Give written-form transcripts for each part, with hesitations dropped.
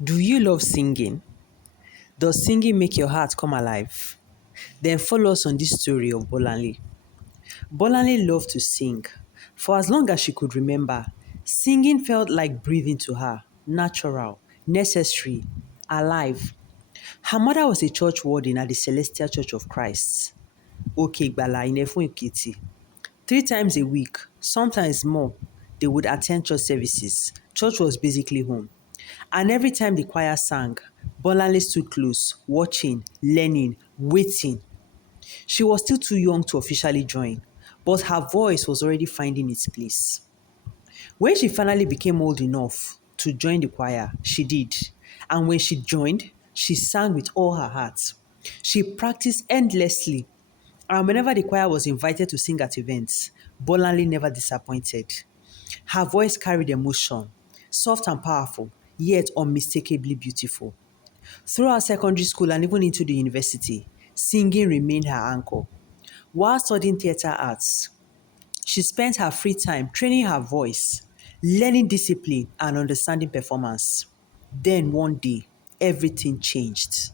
Do you love singing? Does singing make your heart come alive? Then follow us on this story of Bolanle. Bolanle loved to sing. For as long as she could remember, singing felt like breathing to her, natural, necessary, alive. Her mother was a church warden at the Celestial Church of Christ, Okegbala in Efun Ekiti. 3 times a week, sometimes more, they would attend church services. Church was basically home. And every time the choir sang, Bolanle stood close, watching, learning, waiting. She was still too young to officially join, but her voice was already finding its place. When she finally became old enough to join the choir, she did. And when she joined, she sang with all her heart. She practiced endlessly. And whenever the choir was invited to sing at events, Bolanle never disappointed. Her voice carried emotion, soft and powerful, yet unmistakably beautiful. Throughout secondary school and even into the university, singing remained her anchor. While studying theatre arts, she spent her free time training her voice, learning discipline, and understanding performance. Then one day, everything changed.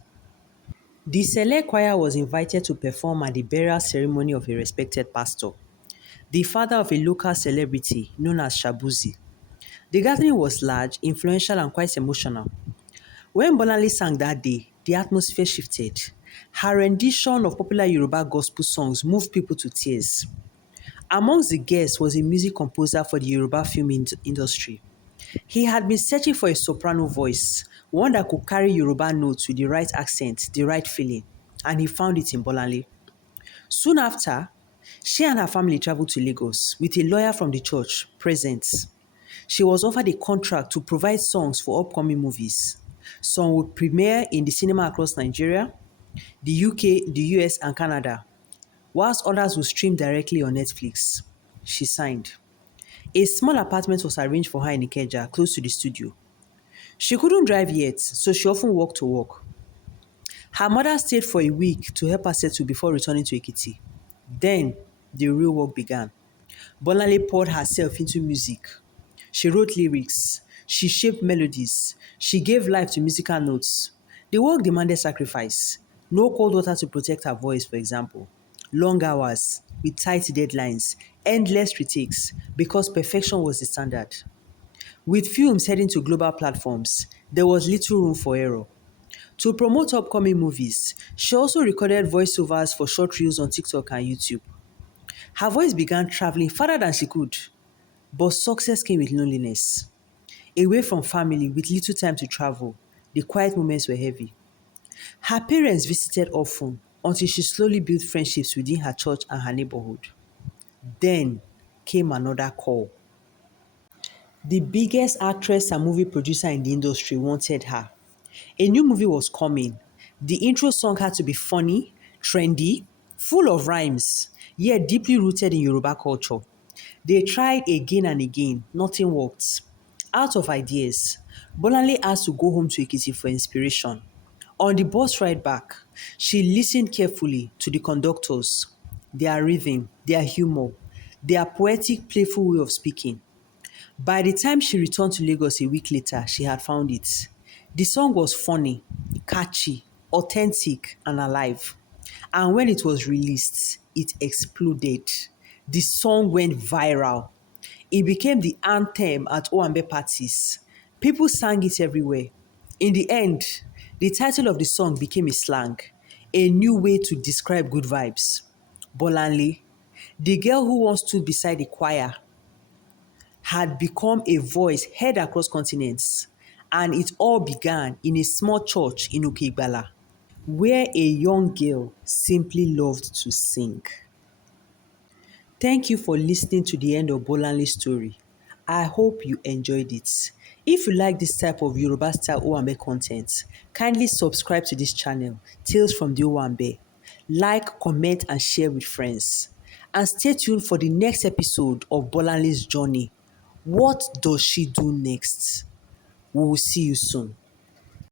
The select choir was invited to perform at the burial ceremony of a respected pastor, the father of a local celebrity known as Shabuzi. The gathering was large, influential, and quite emotional. When Bolanle sang that day, the atmosphere shifted. Her rendition of popular Yoruba gospel songs moved people to tears. Amongst the guests was a music composer for the Yoruba film industry. He had been searching for a soprano voice, one that could carry Yoruba notes with the right accent, the right feeling, and he found it in Bolanle. Soon after, she and her family traveled to Lagos with a lawyer from the church present. She was offered a contract to provide songs for upcoming movies. Some would premiere in the cinema across Nigeria, the UK, the US, and Canada, whilst others would stream directly on Netflix. She signed. A small apartment was arranged for her in Ikeja, close to the studio. She couldn't drive yet, so she often walked to work. Her mother stayed for a week to help her settle before returning to Ekiti. Then, the real work began. Bolanle poured herself into music. She wrote lyrics. She shaped melodies. She gave life to musical notes. The work demanded sacrifice. No cold water to protect her voice, for example. Long hours, with tight deadlines, endless retakes, because perfection was the standard. With films heading to global platforms, there was little room for error. To promote upcoming movies, she also recorded voiceovers for short reels on TikTok and YouTube. Her voice began traveling farther than she could, but success came with loneliness. Away from family with little time to travel, the quiet moments were heavy. Her parents visited often until she slowly built friendships within her church and her neighborhood. Then came another call. The biggest actress and movie producer in the industry wanted her. A new movie was coming. The intro song had to be funny, trendy, full of rhymes, yet deeply rooted in Yoruba culture. They tried again and again, nothing worked. Out of ideas, Bolanle asked to go home to Ekiti for inspiration. On the bus ride back, she listened carefully to the conductors, their rhythm, their humor, their poetic, playful way of speaking. By the time she returned to Lagos a week later, she had found it. The song was funny, catchy, authentic, and alive. And when it was released, it exploded. The song went viral. It became the anthem at Owambe parties. People sang it everywhere. In the end, the title of the song became a slang, a new way to describe good vibes. Bolanle, the girl who once stood beside the choir, had become a voice heard across continents, and it all began in a small church in Okegbala, where a young girl simply loved to sing. Thank you for listening to the end of Bolanle's story. I hope you enjoyed it. If you like this type of Yoruba style Owambe content, kindly subscribe to this channel, Tales from the Owambe. Like, comment, and share with friends. And stay tuned for the next episode of Bolanle's journey. What does she do next? We will see you soon.